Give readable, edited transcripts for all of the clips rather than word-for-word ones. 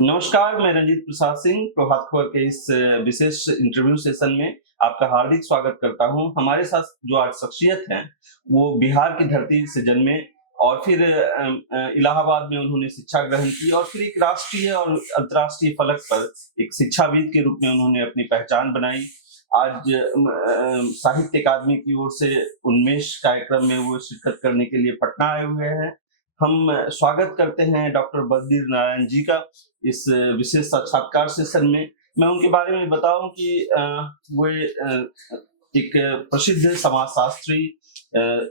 नमस्कार, मैं रंजीत प्रसाद सिंह प्रभात खबर के इस विशेष इंटरव्यू सेशन में आपका हार्दिक स्वागत करता हूं। हमारे साथ जो आज शख्सियत हैं, वो बिहार की धरती से जन्मे और फिर इलाहाबाद में उन्होंने शिक्षा ग्रहण की और फिर एक राष्ट्रीय और अंतर्राष्ट्रीय फलक पर एक शिक्षाविद के रूप में उन्होंने अपनी पहचान बनाई। आज साहित्य अकादमी की ओर से उन्मेष कार्यक्रम में वो शिरकत करने के लिए पटना आए हुए हैं। हम स्वागत करते हैं डॉक्टर बद्रीर नारायण जी का इस विशेष साक्षात्कार सेशन में। मैं उनके बारे में बताऊं कि वो एक प्रसिद्ध समाजशास्त्री,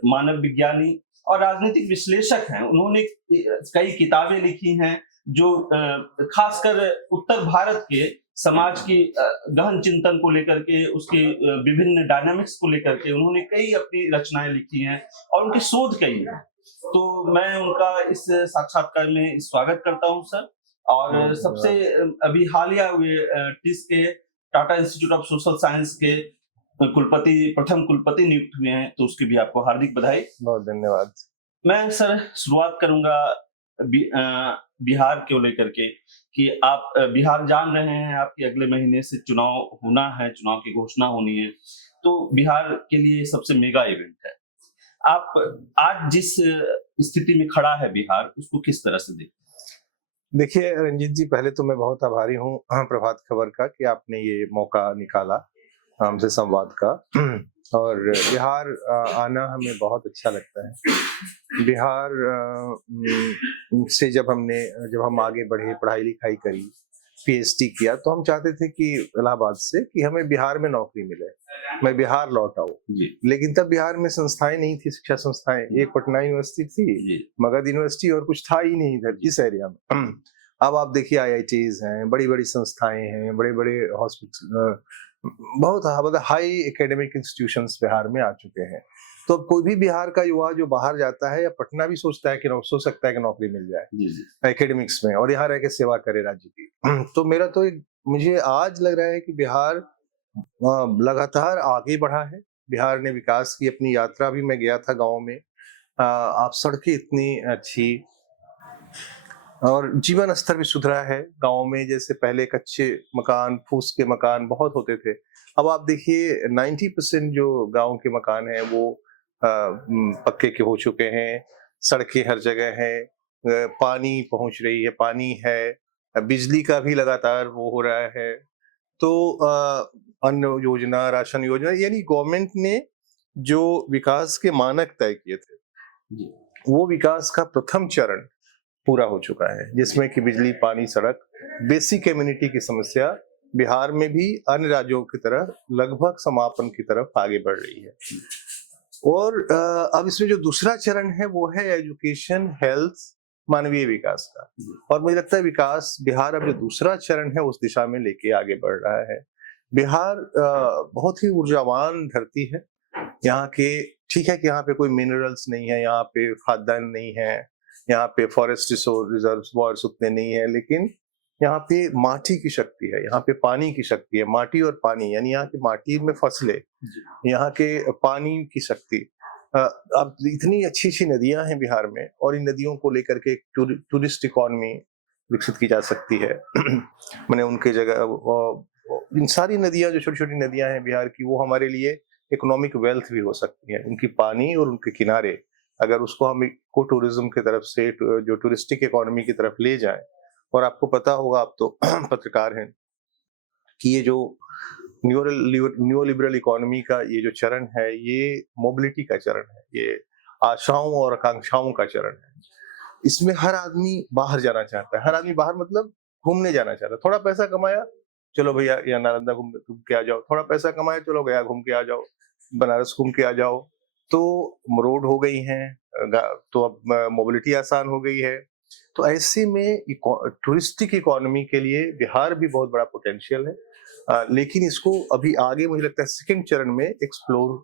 मानव विज्ञानी और राजनीतिक विश्लेषक हैं। उन्होंने कई किताबें लिखी हैं जो खासकर उत्तर भारत के समाज की गहन चिंतन को लेकर के, उसके विभिन्न डायनामिक्स को लेकर के उन्होंने कई अपनी रचनाएं लिखी हैं और उनकी शोध कई है। तो मैं उनका इस साक्षात्कार में स्वागत करता हूं सर। और सबसे अभी हालिया हुए टिस के Tata institute of social science के प्रथम कुलपति नियुक्त हुए हैं, तो उसकी भी आपको हार्दिक बधाई। बहुत धन्यवाद। मैं सर शुरुआत करूंगा बिहार को लेकर के कि आप बिहार जान रहे हैं, आपके अगले महीने से चुनाव होना है, चुनाव की घोषणा होनी है, तो बिहार के लिए सबसे मेगा इवेंट है। आप आज जिस स्थिति में खड़ा है बिहार, उसको किस तरह से देखते हैं? देखिए रंजीत जी, पहले तो मैं बहुत आभारी हूँ प्रभात खबर का कि आपने ये मौका निकाला हमसे संवाद का। और बिहार आना हमें बहुत अच्छा लगता है। बिहार से जब हम आगे बढ़े, पढ़ाई लिखाई करी, पीएचडी किया, तो हम चाहते थे कि इलाहाबाद से कि हमें बिहार में नौकरी मिले, मैं बिहार लौट आऊं। लेकिन तब बिहार में संस्थाएं नहीं थी, शिक्षा संस्थाएं। एक पटना यूनिवर्सिटी थी, मगध यूनिवर्सिटी, और कुछ था ही नहीं इधर इस एरिया में। अब आप देखिए IITs हैं, बड़ी बड़ी संस्थाएं हैं, बड़े बड़े हॉस्पिटल, बहुत हाई एकेडमिक इंस्टीट्यूशंस बिहार में आ चुके हैं। तो अब कोई भी बिहार का युवा जो बाहर जाता है, या पटना भी सोचता है कि सोच सकता है कि नौकरी मिल जाए एकेडमिक्स में और यहाँ रह के सेवा करे राज्य की। तो मुझे आज लग रहा है कि बिहार लगातार आगे बढ़ा है। बिहार ने विकास की अपनी यात्रा भी, मैं गया था गाँव में, आप सड़कें इतनी अच्छी और जीवन स्तर भी सुधरा है गाँव में। जैसे पहले कच्चे मकान, फूस के मकान बहुत होते थे, अब आप देखिए 90% जो गांव के मकान हैं वो पक्के के हो चुके हैं। सड़कें हर जगह हैं, पानी पहुंच रही है, पानी है, बिजली का भी लगातार वो हो रहा है। तो अन्न योजना, राशन योजना, यानी गवर्नमेंट ने जो विकास के मानक तय किए थे, वो विकास का प्रथम चरण पूरा हो चुका है, जिसमें कि बिजली, पानी, सड़क, बेसिक कम्युनिटी की समस्या बिहार में भी अन्य राज्यों की तरह लगभग समापन की तरफ आगे बढ़ रही है। और अब इसमें जो दूसरा चरण है वो है एजुकेशन, हेल्थ, मानवीय विकास का। और मुझे लगता है विकास बिहार अब जो दूसरा चरण है उस दिशा में लेके आगे बढ़ रहा है। बिहार बहुत ही ऊर्जावान धरती है। यहाँ के, ठीक है कि यहाँ पे कोई मिनरल्स नहीं है, यहाँ पे खाद्यान्न नहीं है, यहाँ पे फॉरेस्ट रिजर्वोयर्स उतने नहीं है, लेकिन यहाँ पे माटी की शक्ति है, यहाँ पे पानी की शक्ति है। माटी और पानी, यानी यहाँ की माटी में फसलें, यहाँ के पानी की शक्ति। अब इतनी अच्छी अच्छी नदियां हैं बिहार में, और इन नदियों को लेकर के टूरिस्ट इकोनॉमी विकसित की जा सकती है। मैंने उनके जगह इन सारी नदियां, जो छोटी छोटी नदियां हैं बिहार की, वो हमारे लिए इकोनॉमिक वेल्थ भी हो सकती है। उनकी पानी और उनके किनारे, अगर उसको हम इको टूरिज्म की तरफ से जो टूरिस्टिक इकोनॉमी की तरफ ले जाएं। और आपको पता होगा, आप तो पत्रकार हैं, कि ये जो न्यू लिबरल इकोनॉमी का ये जो चरण है, ये मोबिलिटी का चरण है, ये आशाओं और आकांक्षाओं का चरण है। इसमें हर आदमी बाहर जाना चाहता है। हर आदमी बाहर मतलब घूमने जाना चाहता है। थोड़ा पैसा कमाया, चलो भैया या नालंदा घूम के आ जाओ। थोड़ा पैसा कमाया, चलो गया घूम के आ जाओ, बनारस घूम के आ जाओ। तो रोड हो गई हैं, तो अब मोबिलिटी आसान हो गई है। तो ऐसे में टूरिस्टिक इकोनॉमी के लिए बिहार भी बहुत बड़ा पोटेंशियल है। लेकिन इसको अभी आगे मुझे लगता है सेकंड चरण में एक्सप्लोर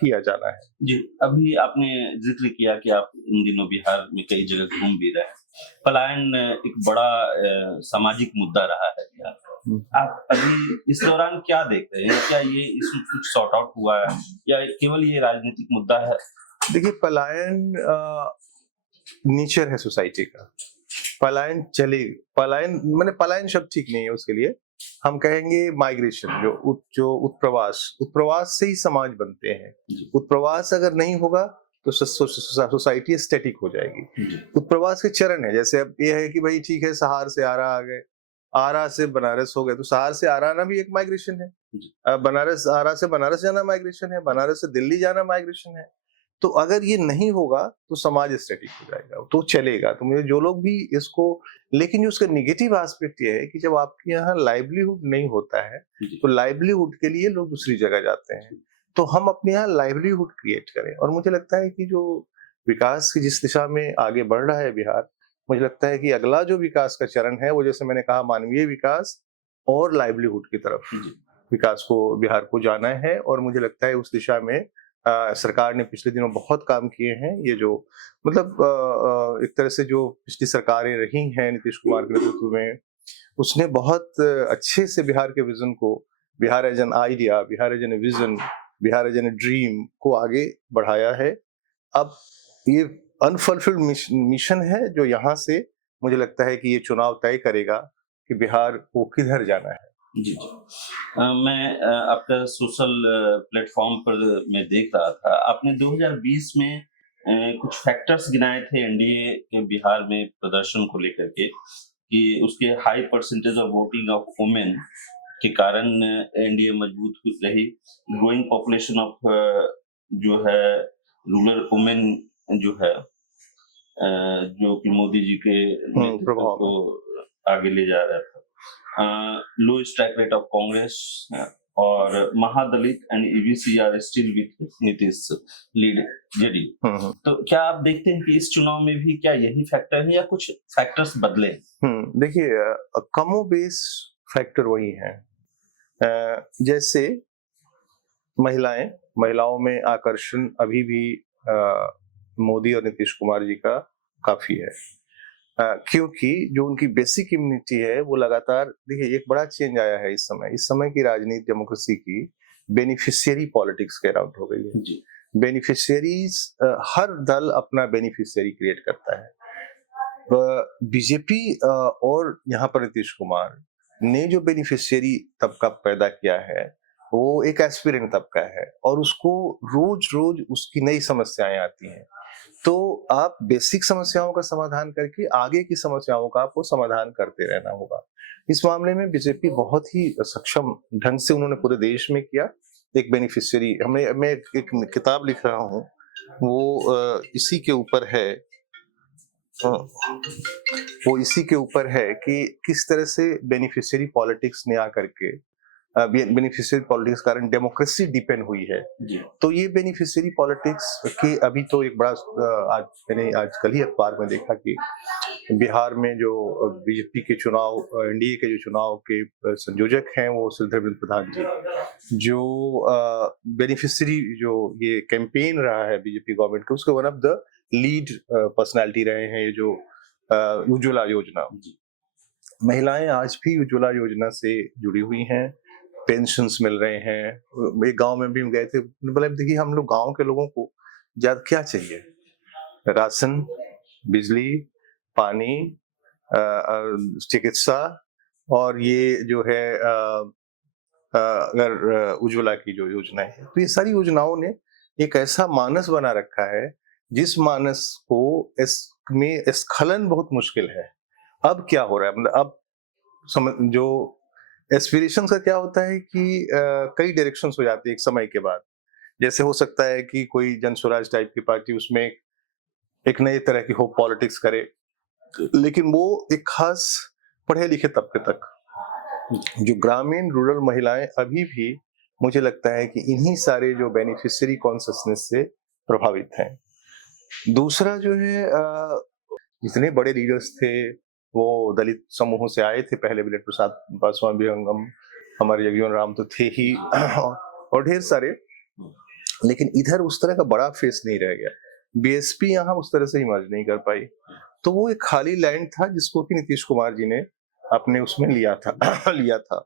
किया जाना है। जी, अभी आपने जिक्र किया कि आप इन दिनों बिहार में कई जगह घूम भी रहे हैं। पलायन एक बड़ा सामाजिक मुद्दा रहा है बिहार का। आप अभी इस दौरान क्या देख रहे हैं? क्या ये इसमें कुछ सॉर्ट आउट हुआ है या केवल ये राजनीतिक मुद्दा है? देखिए, पलायन नेचर है सोसाइटी का। पलायन चले, पलायन मैंने पलायन शब्द ठीक नहीं है उसके लिए, हम कहेंगे माइग्रेशन, जो उत्प्रवास से ही समाज बनते हैं। जी, उत्प्रवास अगर नहीं होगा तो सोसाइटी स्टैटिक हो जाएगी। जी, उत्प्रवास के चरण है, जैसे अब ये है कि भाई ठीक है, सहार से आरा आ गए, आरा से बनारस हो गए, तो सहार से आरा आना भी एक माइग्रेशन है। जी, बनारस, आरा से बनारस जाना माइग्रेशन है, बनारस से दिल्ली जाना माइग्रेशन है। तो अगर ये नहीं होगा तो समाज स्टैटिक हो जाएगा, तो चलेगा। तो मुझे जो लोग भी इसको, लेकिन जो उसका निगेटिव एस्पेक्ट ये है कि जब आपके यहाँ लाइवलीहुड नहीं होता है जी, तो लाइवलीहुड के लिए लोग दूसरी जगह जाते हैं। तो हम अपने यहाँ लाइवलीहुड क्रिएट करें, और मुझे लगता है कि जो विकास की जिस दिशा में आगे बढ़ रहा है बिहार, मुझे लगता है कि अगला जो विकास का चरण है वो, जैसे मैंने कहा, मानवीय विकास और लाइवलीहुड की तरफ जी, विकास को, बिहार को जाना है। और मुझे लगता है उस दिशा में सरकार ने पिछले दिनों बहुत काम किए हैं। ये जो मतलब एक तरह से जो पिछली सरकारें रही हैं नीतीश कुमार के नेतृत्व में, उसने बहुत अच्छे से बिहार के विजन को, Bihar as an idea, Bihar as an vision, Bihar as an dream को आगे बढ़ाया है। अब ये अनफुलफिल्ड मिशन है जो यहाँ से मुझे लगता है कि ये चुनाव तय करेगा कि बिहार को किधर जाना है। जी, जी। मैं आपका सोशल प्लेटफ़ॉर्म पर मैं देख रहा था, आपने 2020 में कुछ फैक्टर्स गिनाए थे एनडीए के बिहार में प्रदर्शन को लेकर के, कि उसके high percentage of voting of women के कारण एनडीए मजबूत रही, ग्रोइंग पॉपुलेशन ऑफ जो है रूरल वुमेन जो है, जो कि मोदी जी के नेतृत्व प्रभाव को में। आगे ले जा रहा था। Low strike rate of Congress, और Mahadalit and EBC are still with Nitish lead JDU. तो क्या आप देखते हैं कि इस चुनाव में भी क्या यही फैक्टर है या कुछ फैक्टर्स बदले? देखिए, कमोबेश फैक्टर वही है। जैसे महिलाओं में आकर्षण अभी भी मोदी और नीतीश कुमार जी का काफी है, क्योंकि जो उनकी बेसिक इम्यूनिटी है वो लगातार, देखिए एक बड़ा चेंज आया है इस समय की राजनीति, डेमोक्रेसी की बेनिफिशियरी पॉलिटिक्स के अराउंड हो गई है। जी, बेनिफिशियरीज, हर दल अपना बेनिफिशियरी क्रिएट करता है। बीजेपी और यहाँ पर नीतीश कुमार ने जो बेनिफिशियरी तबका पैदा किया है वो एक एस्पिरेंट तबका है, और उसको रोज रोज उसकी नई समस्याएं आती हैं। तो आप बेसिक समस्याओं का समाधान करके आगे की समस्याओं का आपको समाधान करते रहना होगा। इस मामले में बीजेपी बहुत ही सक्षम ढंग से उन्होंने पूरे देश में किया। एक बेनिफिशियरी, मैं एक किताब लिख रहा हूँ, वो इसी के ऊपर है, वो इसी के ऊपर है कि किस तरह से बेनिफिशियरी पॉलिटिक्स ने आकर के, बेनिफिशियरी पॉलिटिक्स के कारण डेमोक्रेसी डिपेंड हुई है। जी, तो ये बेनिफिशियरी पॉलिटिक्स के अभी तो एक बड़ा, आज मैंने आज कल ही अखबार में देखा कि बिहार में जो बीजेपी के चुनाव, एनडीए के जो चुनाव के संयोजक हैं वो श्रीधर प्रधान जी, जो बेनिफिशियरी जो ये कैंपेन रहा है बीजेपी गवर्नमेंट का, उसके one of the lead personality रहे हैं ये जो उज्ज्वला योजना। जी, महिलाएं आज भी उज्ज्वला योजना से जुड़ी हुई हैं, पेंशन्स मिल रहे हैं। एक गांव में भी हम गए थे, बोले देखिए हम लोग गांव के लोगों को ज्यादा क्या चाहिए, राशन, बिजली, पानी, चिकित्सा, और ये जो है अगर उज्ज्वला की जो योजना है, तो ये सारी योजनाओं ने एक ऐसा मानस बना रखा है जिस मानस को इसमें स्खलन बहुत मुश्किल है। अब क्या हो रहा है, मतलब अब जो एस्पिरेशन का क्या होता है कि कई डायरेक्शंस हो जाती है एक समय के बाद। जैसे हो सकता है कि कोई जन स्वराज टाइप की पार्टी उसमें एक नई तरह की होप पॉलिटिक्स करे, लेकिन वो एक खास पढ़े लिखे तबके तक, जो ग्रामीण रूरल महिलाएं अभी भी, मुझे लगता है कि इन्हीं सारे जो बेनिफिशियरी कॉन्शसनेस से प्रभावित हैं। दूसरा जो है, जितने बड़े लीडर्स थे वो दलित समूहों से आए थे, पहले विलेट प्रसाद पासवान भी, हमारे जगजीवन राम तो थे ही, और ढेर सारे, लेकिन इधर उस तरह का बड़ा फेस नहीं रह गया। बीएसपी यहाँ उस तरह से इमर्ज नहीं कर पाई, तो वो एक खाली लैंड था जिसको कि नीतीश कुमार जी ने अपने उसमें लिया था लिया था।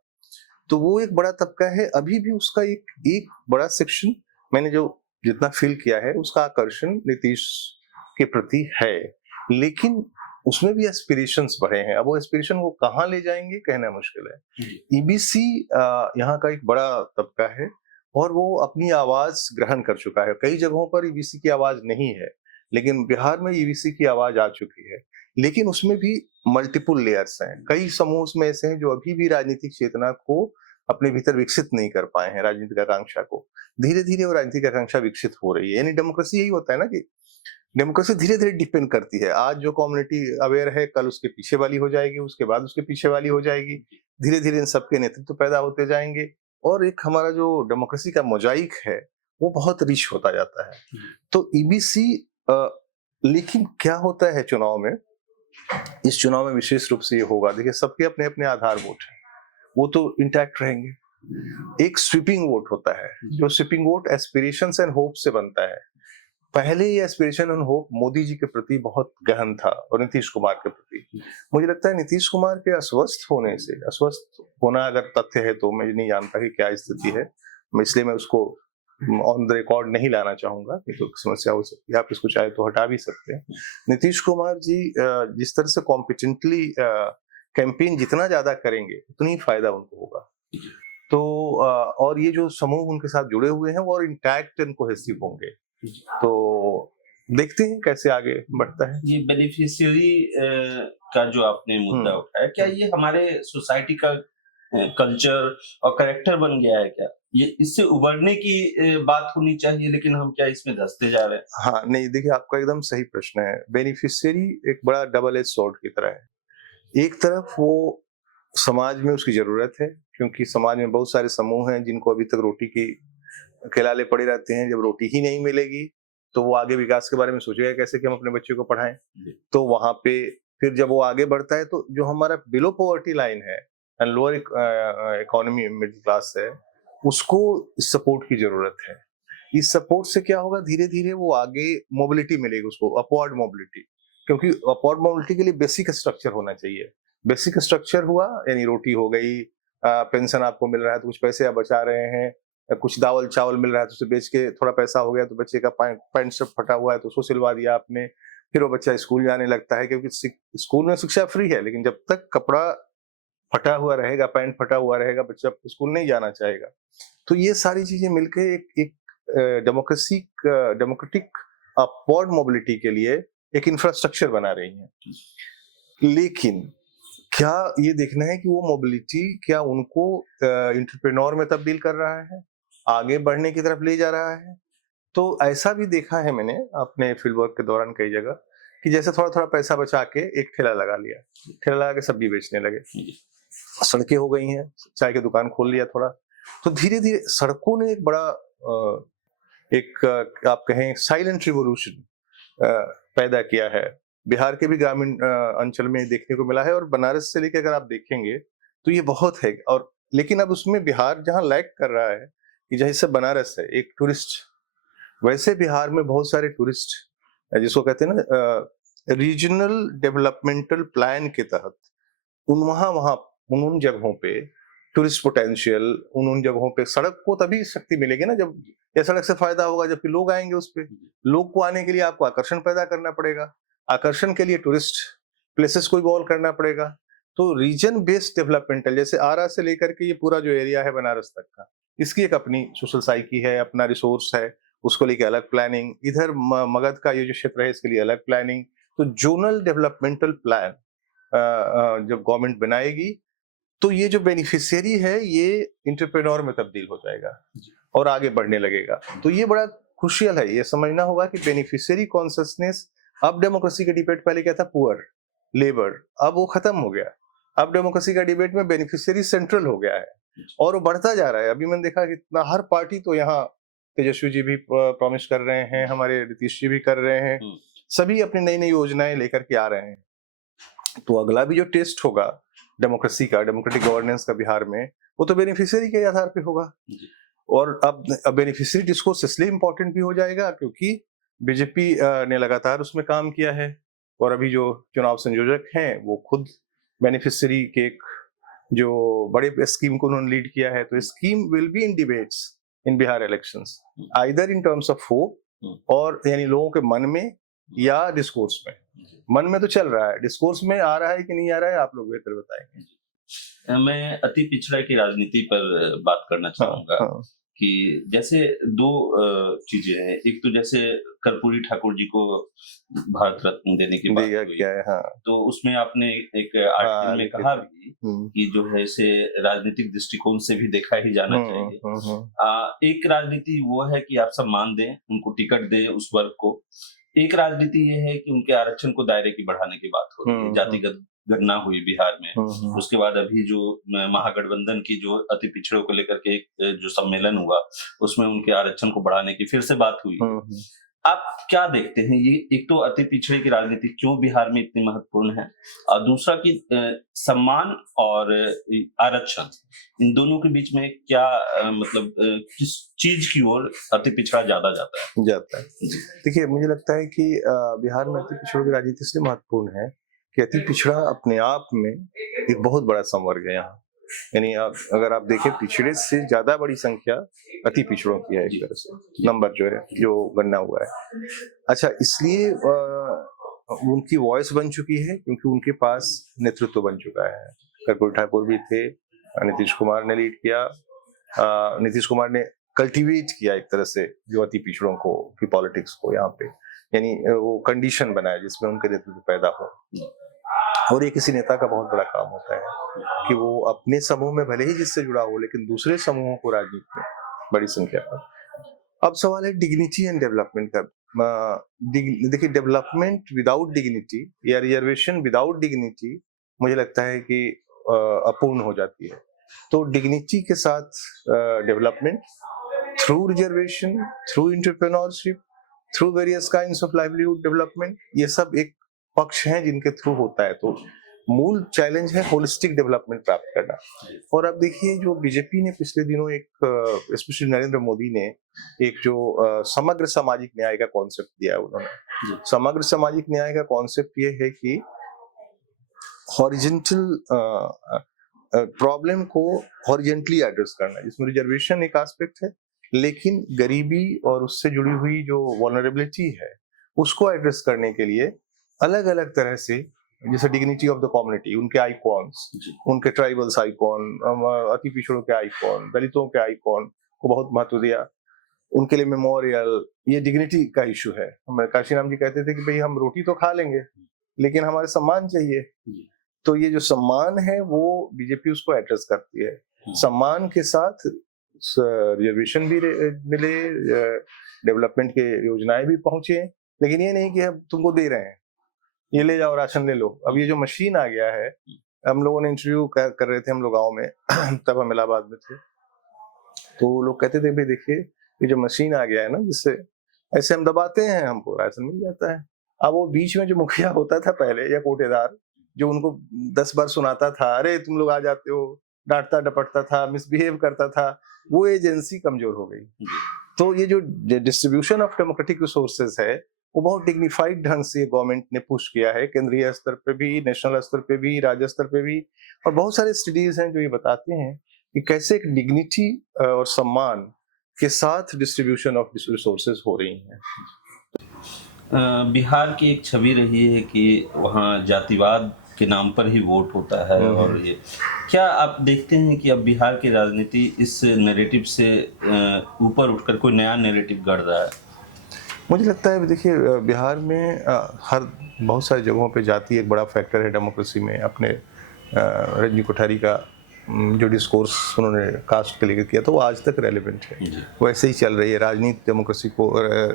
तो वो एक बड़ा तबका है, अभी भी उसका एक बड़ा सेक्शन, मैंने जो जितना फील किया है, उसका आकर्षण नीतीश के प्रति है। लेकिन उसमें भी एस्पिरेशंस बढ़े हैं। अब वो एस्पिरेशन को कहाँ ले जाएंगे कहना मुश्किल है। ईबीसी यहाँ का एक बड़ा तबका है और वो अपनी आवाज ग्रहण कर चुका है। कई जगहों पर ईबीसी की आवाज नहीं है, लेकिन बिहार में ईबीसी की आवाज आ चुकी है। लेकिन उसमें भी मल्टीपल लेयर्स हैं। कई समूह उसमें ऐसे हैं जो अभी भी राजनीतिक चेतना को अपने भीतर विकसित नहीं कर पाए हैं, राजनीतिक आकांक्षा को। धीरे धीरे वो राजनीतिक आकांक्षा विकसित हो रही है। यानी डेमोक्रेसी यही होता है ना कि डेमोक्रेसी धीरे धीरे डिपेंड करती है। आज जो कम्युनिटी अवेयर है, कल उसके पीछे वाली हो जाएगी, उसके बाद उसके पीछे वाली हो जाएगी। धीरे धीरे इन सबके नेतृत्व पैदा होते जाएंगे और एक हमारा जो डेमोक्रेसी का मोजाइक है वो बहुत रिच होता जाता है। तो ईबीसी लेकिन क्या होता है चुनाव में, इस चुनाव में विशेष रूप से ये होगा, देखिए सबके अपने अपने आधार वोट हैं, वो तो इंटैक्ट रहेंगे। एक स्वीपिंग वोट होता है, जो sweeping vote aspirations and hope से बनता है। पहले ये aspiration and hope Modi ji के प्रति बहुत गहन था और नीतीश कुमार के प्रति। मुझे लगता है नीतीश कुमार के अस्वस्थ होना अगर तथ्य है तो मैं नहीं जानता कि क्या स्थिति है, इसलिए मैं उसको ऑन द रिकॉर्ड नहीं लाना चाहूंगा, क्योंकि समस्या हो सकती है, आप इसको चाहे तो हटा भी सकते हैं। नीतीश कुमार जी जिस तरह से कॉम्पिटेंटली कैंपेन जितना ज्यादा करेंगे उतनी फायदा उनको होगा। तो और ये जो समूह उनके साथ जुड़े हुए हैं वो और इंटैक्ट एंड कोहेसिव होंगे। तो देखते हैं कैसे आगे बढ़ता है। ये बेनिफिशियरी का जो आपने मुद्दा उठाया, क्या ये हमारे सोसाइटी का कल्चर और कैरेक्टर बन गया है क्या? ये इससे उबरने की बात होनी चाहिए, लेकिन हम क्या इसमें धंसते जा रहे हैं? हाँ, नहीं, देखिए आपका एकदम सही प्रश्न है। बेनिफिशियरी एक बड़ा डबल एज सॉर्ड की तरह है। एक तरफ वो समाज में उसकी जरूरत है, क्योंकि समाज में बहुत सारे समूह हैं जिनको अभी तक रोटी की खिलाले पड़े रहते हैं। जब रोटी ही नहीं मिलेगी तो वो आगे विकास के बारे में सोचेगा कैसे कि हम अपने बच्चे को पढ़ाएं। तो वहां पे फिर जब वो आगे बढ़ता है तो जो हमारा बिलो पॉवर्टी लाइन है and lower economy middle class है, उसको सपोर्ट की जरूरत है। इस सपोर्ट से क्या होगा, धीरे धीरे वो आगे मोबिलिटी मिलेगी उसको, अपवर्ड मोबिलिटी। क्योंकि अपवर्ड मोबिलिटी के लिए बेसिक स्ट्रक्चर होना चाहिए। बेसिक स्ट्रक्चर हुआ यानी रोटी हो गई, पेंशन आपको मिल रहा है तो कुछ पैसे आप बचा रहे हैं, कुछ दावल चावल मिल रहा है तो उसे बेच के थोड़ा पैसा हो गया, तो बच्चे का पैंट शर्ट फटा हुआ है तो उसको सिलवा दिया आपने। फिर वो बच्चा स्कूल जाने लगता है, क्योंकि स्कूल में शिक्षा फ्री है, लेकिन जब तक कपड़ा फटा हुआ रहेगा, पैंट फटा हुआ रहेगा, बच्चा स्कूल नहीं जाना चाहेगा। तो ये सारी चीजें मिलकर एक डेमोक्रेटिक अपवर्ड मोबिलिटी के लिए एक इंफ्रास्ट्रक्चर बना रही हैं। लेकिन क्या ये देखना है कि वो मोबिलिटी क्या उनको एंटरप्रेन्योर में तब्दील कर रहा है, आगे बढ़ने की तरफ ले जा रहा है? तो ऐसा भी देखा है मैंने अपने फील्ड वर्क के दौरान कई जगह, कि जैसे थोड़ा थोड़ा पैसा बचा के एक ठेला लगा लिया, ठेला लगा के सब्जी बेचने लगे, सड़कें हो गई हैं, चाय की दुकान खोल लिया थोड़ा। तो धीरे धीरे सड़कों ने एक बड़ा आप कहें साइलेंट रिवोल्यूशन पैदा किया है। बिहार के भी ग्रामीण अंचल में देखने को मिला है, और बनारस से लेकर अगर आप देखेंगे तो ये बहुत है। और लेकिन अब उसमें बिहार जहां लैग कर रहा है, कि जैसे बनारस है एक टूरिस्ट, वैसे बिहार में बहुत सारे टूरिस्ट जिसको कहते हैं ना रीजनल डेवलपमेंटल प्लान के तहत उन जगहों पे टूरिस्ट पोटेंशियल, उन जगहों पे सड़क को तभी शक्ति मिलेगी ना जब, या सड़क से फायदा होगा जबकि लोग आएंगे उस पे। लोग को आने के लिए आपको आकर्षण पैदा करना पड़ेगा, आकर्षण के लिए टूरिस्ट प्लेसेस को इवॉल्व करना पड़ेगा। तो रीजन बेस्ड डेवलपमेंटल, जैसे आरा से लेकर के ये पूरा जो एरिया है बनारस तक का, इसकी एक अपनी सोशल साइकी है, अपना रिसोर्स है, उसको लेके अलग प्लानिंग। इधर मगध का ये जो क्षेत्र है इसके लिए अलग प्लानिंग। तो जोनल डेवलपमेंटल प्लान जब गवर्नमेंट बनाएगी तो ये जो बेनिफिशियरी है ये एंटरप्रेन्योर में तब्दील हो जाएगा और आगे बढ़ने लगेगा। तो ये बड़ा क्रूशियल है, ये समझना होगा कि बेनिफिशियरी कॉन्शियसनेस, अब डेमोक्रेसी का डिबेट पहले क्या था, पुअर लेबर, अब वो खत्म हो गया। अब डेमोक्रेसी का डिबेट में बेनिफिशियरी सेंट्रल हो गया है और वो बढ़ता जा रहा है। अभी मैंने देखा कि इतना हर पार्टी, तो यहाँ तेजस्वी जी भी प्रॉमिस कर रहे हैं, हमारे नीतीश जी भी कर रहे हैं, सभी अपनी नई नई योजनाएं लेकर के आ रहे हैं। तो अगला भी जो टेस्ट होगा डेमोक्रेसी का, डेमोक्रेटिक गवर्नेंस का बिहार में, वो तो बेनिफिशियरी के आधार पे होगा। और अब बेनिफिशियरी डिस्कोर्स इसलिए इंपॉर्टेंट भी हो जाएगा क्योंकि बीजेपी ने लगातार उसमें काम किया है, और अभी जो चुनाव संयोजक हैं वो खुद बेनिफिशियरी के एक जो बड़े स्कीम को उन्होंने लीड किया है। तो scheme will be in debates in Bihar elections, either in terms of hope, और यानी लोगों के मन में, या डिस्कोर्स में। मन में तो चल रहा है, डिस्कोर्स में आ रहा है कि नहीं आ रहा है, आप लोग बेहतर बताएंगे। मैं अति पिछड़ा की राजनीति पर बात करना चाहूंगा हाँ, कि जैसे दो चीजें हैं। एक तो जैसे कर्पूरी ठाकुर जी को भारत रत्न देने की बात दिया हुई, क्या है, हाँ तो उसमें आपने एक आर्टिकल में लिखे कहा थे। भी हम्म, कि जो है इसे राजनीतिक दृष्टिकोण से भी देखा ही जाना चाहिए। एक राजनीति वो है कि आप सम्मान दें, उनको टिकट दें उस वर्ग को। एक राजनीति ये है कि उनके आरक्षण को दायरे की बढ़ाने की बात हो रही है। जातिगत गणना हुई बिहार में, उसके बाद अभी जो महागठबंधन की जो अति पिछड़ों को लेकर के एक जो सम्मेलन हुआ, उसमें उनके आरक्षण को बढ़ाने की फिर से बात हुई। आप क्या देखते हैं, ये एक तो अति पिछड़े की राजनीति क्यों बिहार में इतनी महत्वपूर्ण है, और दूसरा कि सम्मान और आरक्षण, इन दोनों के बीच में क्या मतलब किस चीज की ओर अति पिछड़ा ज्यादा जाता है? देखिए, मुझे लगता है कि बिहार में अति पिछड़ों की राजनीति इसलिए महत्वपूर्ण है कि अति पिछड़ा अपने आप में एक बहुत बड़ा संवर्ग है यहाँ। यानी अगर आप देखें, पिछड़े से ज्यादा बड़ी संख्या अति पिछड़ों की है, एक तरह से नंबर जो है, जो गणना हुआ है। अच्छा, इसलिए उनकी वॉइस बन चुकी है क्योंकि उनके पास नेतृत्व बन चुका है। कर्पूरी ठाकुर भी थे, नीतीश कुमार ने लीड किया, नीतीश कुमार ने कल्टीवेट किया एक तरह से जो अति पिछड़ों को की पॉलिटिक्स को यहाँ पे, यानी वो कंडीशन बनाया जिसमें उनके नेतृत्व पैदा हो। और ये किसी नेता का बहुत बड़ा काम होता है कि वो अपने समूह में भले ही जिससे जुड़ा हो, लेकिन दूसरे समूहों को राजनीति में बड़ी संख्या पर। अब सवाल है डिग्निटी एंड डेवलपमेंट का। देखिए, डेवलपमेंट विदाउट डिग्निटी या रिजर्वेशन विदाउट डिग्निटी मुझे लगता है कि अपूर्ण हो जाती है। तो डिग्निटी के साथ development through reservation, through entrepreneurship, through various kinds of livelihood development, ये सब एक पक्ष हैं जिनके थ्रू होता है। तो मूल चैलेंज है होलिस्टिक डेवलपमेंट प्राप्त करना। और अब देखिए, जो बीजेपी ने पिछले दिनों एक स्पेशली नरेंद्र मोदी ने एक जो समग्र सामाजिक न्याय का कॉन्सेप्ट दिया है, उन्होंने समग्र सामाजिक न्याय का कॉन्सेप्ट ये है कि हॉरिजेंटल प्रॉब्लम को हॉरिजेंटली एड्रेस करना, जिसमें रिजर्वेशन एक एस्पेक्ट है, लेकिन गरीबी और उससे जुड़ी हुई जो वल्नरेबिलिटी है उसको एड्रेस करने के लिए अलग अलग तरह से, जैसे डिग्निटी ऑफ द कम्युनिटी, उनके आइकॉन्स, उनके ट्राइबल्स आइकॉन, अति पिछड़ों के आइकॉन, दलितों के आइकॉन को बहुत महत्व दिया, उनके लिए मेमोरियल, ये डिग्निटी का इशू है। काशीराम जी कहते थे कि भाई हम रोटी तो खा लेंगे लेकिन हमारे सम्मान चाहिए। तो ये जो सम्मान है वो बीजेपी उसको एड्रेस करती है। सम्मान के साथ रिजर्वेशन भी मिले, डेवलपमेंट के योजनाएं भी पहुंचे, लेकिन ये नहीं कि हम तुमको दे रहे हैं, ये ले जाओ, राशन ले लो। अब ये जो मशीन आ गया है, हम लोगों ने इंटरव्यू कर रहे थे, हम लोग गाँव में तब हम इलाहाबाद में थे, तो लोग कहते थे भाई देखिए ये जो मशीन आ गया है ना, जिससे ऐसे हम दबाते हैं हमको राशन मिल जाता है। अब वो बीच में जो मुखिया होता था पहले या कोटेदार, जो उनको 10 बार सुनाता था, अरे तुम लोग आ जाते हो, डांटता डपटता था, मिसबिहेव करता था, वो एजेंसी कमजोर हो गई। तो ये जो डिस्ट्रीब्यूशन ऑफ डेमोक्रेटिक रिसोर्सेज है वो बहुत डिग्निफाइड ढंग से गवर्नमेंट ने पुश किया है, केंद्रीय स्तर पे भी, नेशनल स्तर पे भी, राज्य स्तर पे भी। और बहुत सारे स्टडीज हैं जो ये बताते हैं कि कैसे एक डिग्निटी और सम्मान के साथ डिस्ट्रीब्यूशन ऑफ रिसोर्सेज हो रही हैं। बिहार की एक छवि रही है कि वहाँ जातिवाद के नाम पर ही वोट होता है, और ये क्या आप देखते हैं कि अब बिहार की राजनीति इस नैरेटिव से ऊपर उठकर कोई नया नैरेटिव गढ़ रहा है? मुझे लगता है, देखिए बिहार में हर बहुत सारी जगहों पे जाति एक बड़ा फैक्टर है डेमोक्रेसी में। अपने रजनी कोठारी का जो डिस्कोर्स उन्होंने कास्ट के लेकर किया था वो आज तक रेलेवेंट है, वैसे ही चल रही है। राजनीति डेमोक्रेसी को,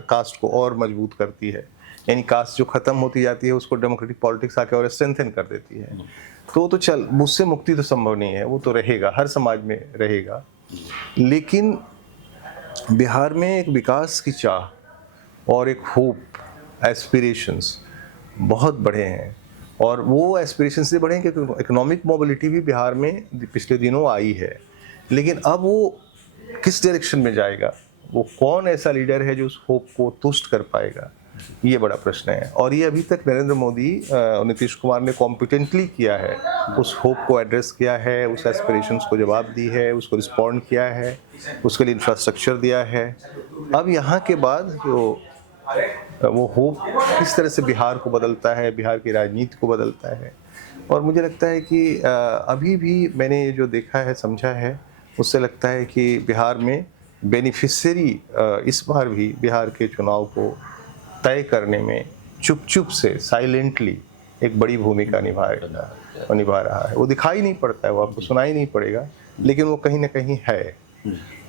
कास्ट को और मजबूत करती है, यानी कास्ट जो खत्म होती जाती है उसको डेमोक्रेटिक पॉलिटिक्स आके और स्ट्रेंथन कर देती है। तो चल, मुझसे मुक्ति तो संभव नहीं है, वो तो रहेगा, हर समाज में रहेगा। लेकिन बिहार में एक विकास की चाह और एक होप, एस्पिरेशंस बहुत बड़े हैं, और वो एस्पिरेशन से बड़े हैं कि इकोनॉमिक मोबिलिटी भी बिहार में पिछले दिनों आई है। लेकिन अब वो किस डायरेक्शन में जाएगा, वो कौन ऐसा लीडर है जो उस होप को तुष्ट कर पाएगा, ये बड़ा प्रश्न है। और ये अभी तक नरेंद्र मोदी और नीतीश कुमार ने कॉम्पिटेंटली किया है, उस होप को एड्रेस किया है, उस एस्पिरेशंस को जवाब दी है, उसको रिस्पॉन्ड किया है, उसके लिए इंफ्रास्ट्रक्चर दिया है। अब यहाँ के बाद जो वो होप किस तरह से बिहार को बदलता है, बिहार की राजनीति को बदलता है। और मुझे लगता है कि अभी भी मैंने ये जो देखा है, समझा है, उससे लगता है कि बिहार में बेनिफिशियरी इस बार भी बिहार के चुनाव को तय करने में चुप-चुप से साइलेंटली एक बड़ी भूमिका निभा रहा है। वो दिखाई नहीं पड़ता है, वो आपको सुनाई नहीं पड़ेगा, लेकिन वो कहीं न कहीं है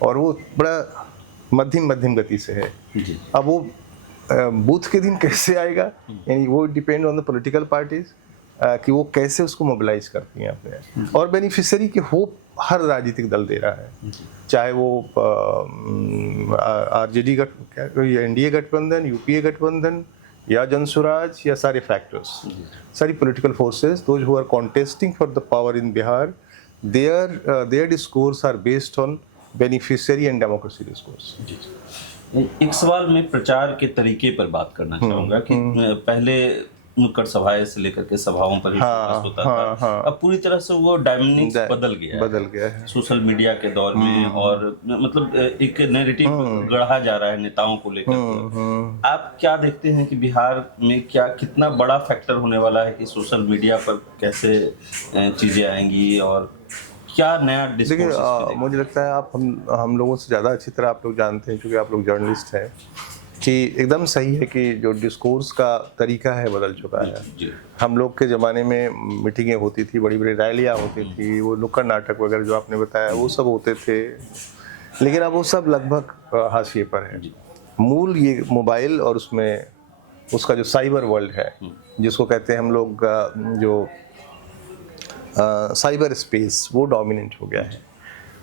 और वो बड़ा मध्यम गति से है। अब वो बूथ के दिन कैसे आएगा, यानी वो depend on the political parties कि वो कैसे उसको मोबिलाइज करती हैं अपने। और बेनिफिशियरी की होप हर राजनीतिक दल दे रहा है, चाहे वो आरजेडी या एनडीए गठबंधन, यूपीए गठबंधन या जनसुराज या सारे फैक्टर्स, सारी political forces, those who are contesting for the power in Bihar, their discourse are based on beneficiary and democracy discourse. एक सवाल मैं प्रचार के तरीके पर बात करना चाहूंगा कि पहले नुक्कड़ सभाएं से लेकर के सभाओं पर ही फोकस होता था। अब पूरी तरह से वो डायनामिक्स बदल गया है सोशल मीडिया के दौर में, और मतलब एक नैरेटिव गढ़ा जा रहा है नेताओं को लेकर। आप क्या देखते हैं कि बिहार में कितना बड़ा फैक्टर होने वाला है कि सोशल मीडिया पर कैसे चीजें आएंगी और क्या नया डिस्कोर्स? देखिए, मुझे लगता है आप हम लोगों से ज़्यादा अच्छी तरह आप लोग जानते हैं, क्योंकि आप लोग जर्नलिस्ट हैं, कि एकदम सही है कि जो डिस्कोर्स का तरीका है बदल चुका है। हम लोग के ज़माने में मीटिंगें होती थी, बड़ी बड़ी रैलियाँ होती थी, वो नुक्कड़ नाटक वगैरह जो आपने बताया वो सब होते थे, लेकिन अब वो सब लगभग हाशिए पर है। मूल ये मोबाइल और उसमें उसका जो साइबर वर्ल्ड है, जिसको कहते हैं हम लोग जो साइबर स्पेस, वो डोमिनेंट हो गया है।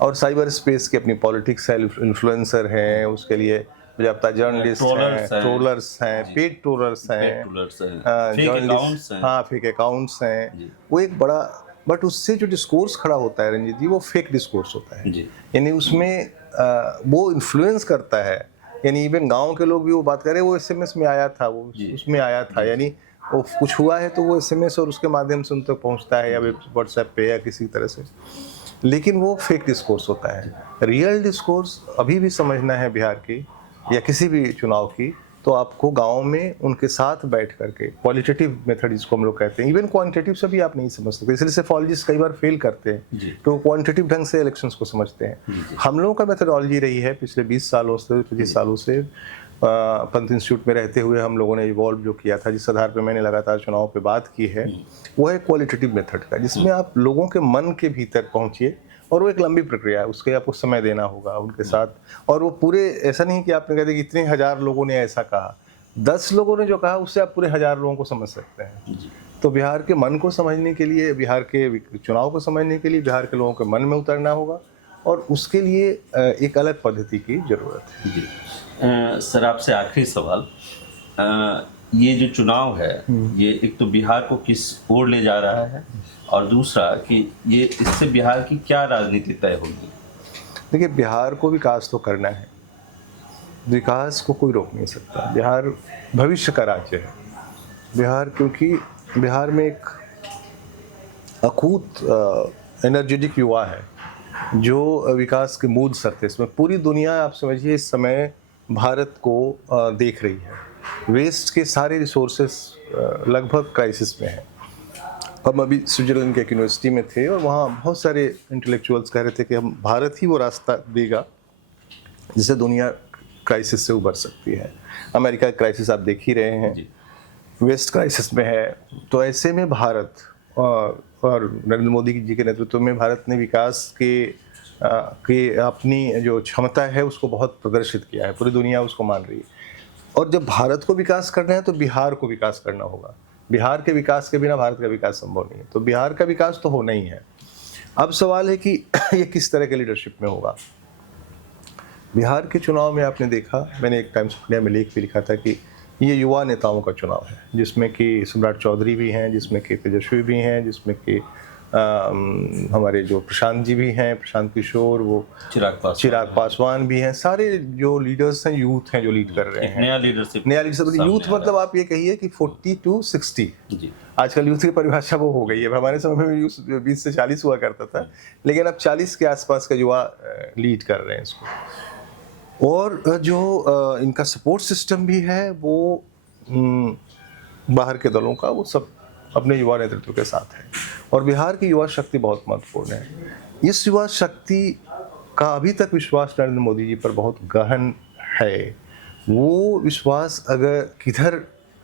और साइबर स्पेस की अपनी पॉलिटिक्स है, इन्फ्लुएंसर हैं, उसके लिए मुझे लगता है जर्नलिस्ट हैं, ट्रोलर्स हैं, पेड ट्रोलर्स हैं, जर्नलिस्ट, हाँ, फेक अकाउंट्स हैं। वो एक बड़ा, बट उससे जो डिस्कोर्स खड़ा होता है रंजीत जी, वो फेक डिस्कोर्स होता है। यानी उसमें वो इन्फ्लुएंस करता है, यानी इवन गाँव के लोग भी वो बात करें, वो SMS में आया था, वो उसमें आया था, यानी वो कुछ हुआ है तो वो SMS और उसके माध्यम से उन तक पहुंचता है, या व्हाट्सएप पे या किसी तरह से, लेकिन वो फेक डिस्कोर्स होता है। रियल डिस्कोर्स अभी भी समझना है बिहार की या किसी भी चुनाव की, तो आपको गांव में उनके साथ बैठ करके क्वालिटेटिव मेथड जिसको हम लोग कहते हैं, इवन क्वांटिटेटिव से भी आप नहीं समझ सकते, इसलिए सेफोलॉजिस्ट कई बार फेल करते हैं, तो क्वांटिटेटिव ढंग से इलेक्शंस को समझते हैं। हम लोगों का मेथडोलॉजी रही है पिछले 20 सालों से, 25 सालों से, पंत इंस्टीट्यूट में रहते हुए हम लोगों ने इवॉल्व जो किया था, जिस आधार पर मैंने लगातार चुनाव पे बात की है, वो है क्वालिटेटिव मेथड का, जिसमें आप लोगों के मन के भीतर पहुंचिए, और वो एक लंबी प्रक्रिया है, उसके आपको समय देना होगा उनके साथ। और वो पूरे, ऐसा नहीं कि आपने कहते कि इतने हजार लोगों ने ऐसा कहा, 10 लोगों ने जो कहा उससे आप पूरे 1000 लोगों को समझ सकते हैं। तो बिहार के मन को समझने के लिए, बिहार के चुनाव को समझने के लिए बिहार के लोगों के मन में उतरना होगा, और उसके लिए एक अलग पद्धति की जरूरत है। सर, आपसे आखिरी सवाल, ये जो चुनाव है, ये एक तो बिहार को किस ओर ले जा रहा है, और दूसरा कि ये इससे बिहार की क्या राजनीति तय होगी? देखिए, बिहार को विकास तो करना है, विकास को कोई रोक नहीं सकता। बिहार भविष्य का राज्य है बिहार, क्योंकि बिहार में एक अकूत एनर्जेटिक युवा है जो विकास के मूड सरफेस में, पूरी दुनिया आप समझिए इस समय भारत को देख रही है। वेस्ट के सारे रिसोर्सेस लगभग क्राइसिस में हैं। हम अभी स्विट्जरलैंड के एक यूनिवर्सिटी में थे, और वहाँ बहुत सारे इंटेलेक्चुअल्स कह रहे थे कि हम भारत ही वो रास्ता देगा जिससे दुनिया क्राइसिस से उबर सकती है। अमेरिका का क्राइसिस आप देख ही रहे हैं, वेस्ट क्राइसिस में है, तो ऐसे में भारत और नरेंद्र मोदी जी के नेतृत्व में भारत ने विकास के अपनी जो क्षमता है उसको बहुत प्रदर्शित किया है, पूरी दुनिया उसको मान रही है। और जब भारत को विकास करना है तो बिहार को विकास करना होगा। बिहार के विकास के बिना भारत का विकास संभव नहीं है, तो बिहार का विकास तो होना ही है। अब सवाल है कि ये किस तरह के लीडरशिप में होगा। बिहार के चुनाव में आपने देखा, मैंने एक टाइम्स ऑफ इंडिया में लेख भी लिखा था कि ये युवा नेताओं का चुनाव है, जिसमें कि सम्राट चौधरी भी हैं, जिसमें कि तेजस्वी भी हैं, जिसमें कि हमारे जो प्रशांत जी भी हैं, प्रशांत किशोर, वो चिराग पासवान भी हैं, सारे जो लीडर्स हैं, यूथ हैं जो लीड कर रहे हैं। नया लीडरशिप यूथ, मतलब आप ये कहिए कि 40 to 60, आजकल यूथ की परिभाषा वो हो गई है। हमारे समय में यूथ 20 से 40 हुआ करता था, लेकिन अब 40 के आसपास का युवा लीड कर रहे हैं इसको। और जो इनका सपोर्ट सिस्टम भी है वो बाहर के दलों का, वो सब अपने युवा नेतृत्व के साथ है। और बिहार की युवा शक्ति बहुत महत्वपूर्ण है। इस युवा शक्ति का अभी तक विश्वास नरेंद्र मोदी जी पर बहुत गहन है। वो विश्वास अगर किधर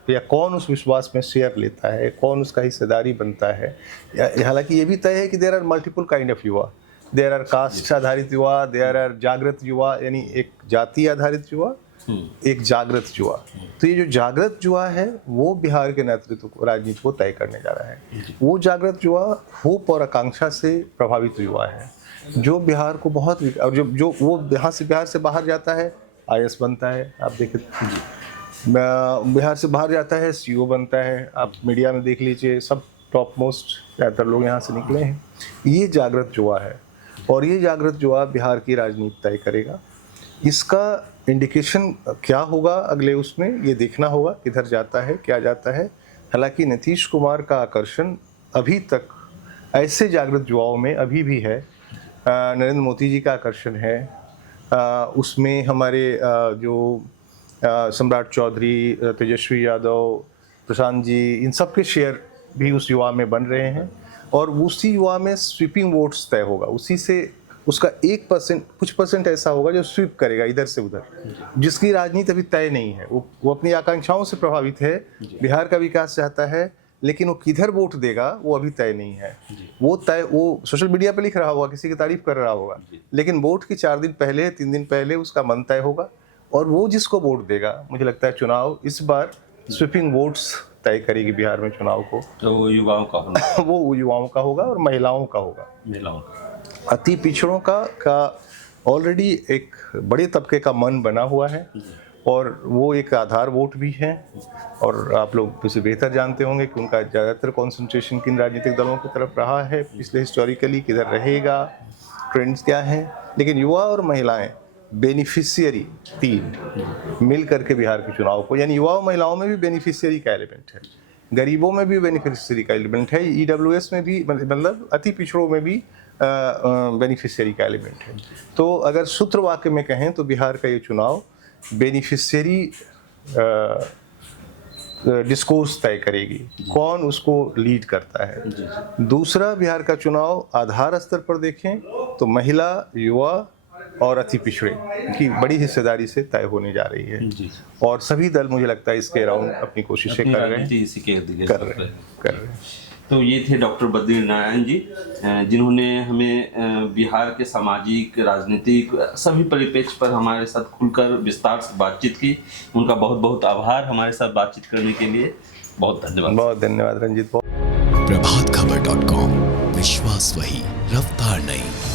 या कौन उस विश्वास में शेयर लेता है, कौन उसका हिस्सेदारी बनता है, हालांकि ये भी तय है कि there are multiple kind of युवा। देयर आर कास्ट आधारित युवा, देयर आर जागृत युवा, यानी एक जाति आधारित युवा, एक जागृत युवा। तो ये जो जागृत युवा है वो बिहार के नेतृत्व को, राजनीति को तय करने जा रहा है। वो जागृत युवा होप और आकांक्षा से प्रभावित युवा है, जो बिहार को बहुत, और जो वो बिहार से बाहर जाता है IAS बनता है। आप देखिए, बिहार से बाहर जाता है CO बनता है। आप मीडिया में देख लीजिए, सब टॉप मोस्ट ज़्यादातर लोग यहाँ से निकले हैं। ये जागृत युवा है, और ये जागृत युवा बिहार की राजनीति तय करेगा। इसका इंडिकेशन क्या होगा अगले उसमें, ये देखना होगा किधर जाता है, क्या जाता है। हालांकि नीतीश कुमार का आकर्षण अभी तक ऐसे जागृत युवाओं में अभी भी है। नरेंद्र मोदी जी का आकर्षण है, उसमें हमारे जो सम्राट चौधरी, तेजस्वी यादव, प्रशांत जी, इन सब के शेयर भी उस युवा में बन रहे हैं। और उसी युवा में स्वीपिंग वोट्स तय होगा, उसी से उसका 1% कुछ परसेंट ऐसा होगा जो स्वीप करेगा इधर से उधर, जिसकी राजनीति अभी तय नहीं है। वो अपनी आकांक्षाओं से प्रभावित है, बिहार का विकास चाहता है, लेकिन वो किधर वोट देगा वो अभी तय नहीं है। वो सोशल मीडिया पे लिख रहा होगा, किसी की तारीफ कर रहा होगा, लेकिन वोट की 4 दिन पहले, 3 दिन पहले उसका मन तय होगा। और वो जिसको वोट देगा, मुझे लगता है चुनाव इस बार स्वीपिंग वोट्स तय करेगी बिहार में चुनाव को। तो वो युवाओं का होगा वो युवाओं का होगा और महिलाओं का होगा। महिलाओं का, अति पिछड़ों का ऑलरेडी एक बड़े तबके का मन बना हुआ है, और वो एक आधार वोट भी है। और आप लोग उसे बेहतर जानते होंगे कि उनका ज़्यादातर कॉन्सेंट्रेशन किन राजनीतिक दलों की तरफ रहा है पिछले हिस्टोरिकली, किधर रहेगा, ट्रेंड्स क्या हैं। लेकिन युवा और महिलाएं बेनिफिशियरी 3 मिल करके बिहार के चुनाव को, यानी युवा और महिलाओं में भी बेनिफिशियरी का एलिमेंट है, गरीबों में भी बेनिफिशियरी का एलिमेंट है, EWS में भी, मतलब अति पिछड़ों में भी बेनिफिशियरी का एलिमेंट है। तो अगर सूत्र वाक्य में कहें तो बिहार का ये चुनाव बेनिफिशियरी डिस्कोर्स तय करेगी, कौन उसको लीड करता है। दूसरा, बिहार का चुनाव आधार स्तर पर देखें तो महिला, युवा और अति पिछड़े की बड़ी हिस्सेदारी से तय होने जा रही है। और सभी दल, मुझे लगता है, इसके अराउंड अपनी कोशिशें कर रहे हैं। तो ये थे डॉक्टर बद्री नारायण जी, जिन्होंने हमें बिहार के सामाजिक, राजनीतिक सभी परिप्रेक्ष्य पर हमारे साथ खुलकर विस्तार से बातचीत की। उनका बहुत बहुत आभार हमारे साथ बातचीत करने के लिए। बहुत धन्यवाद। बहुत धन्यवाद रंजीत। प्रभातखबर.com, विश्वास वही, रफ्तार नहीं।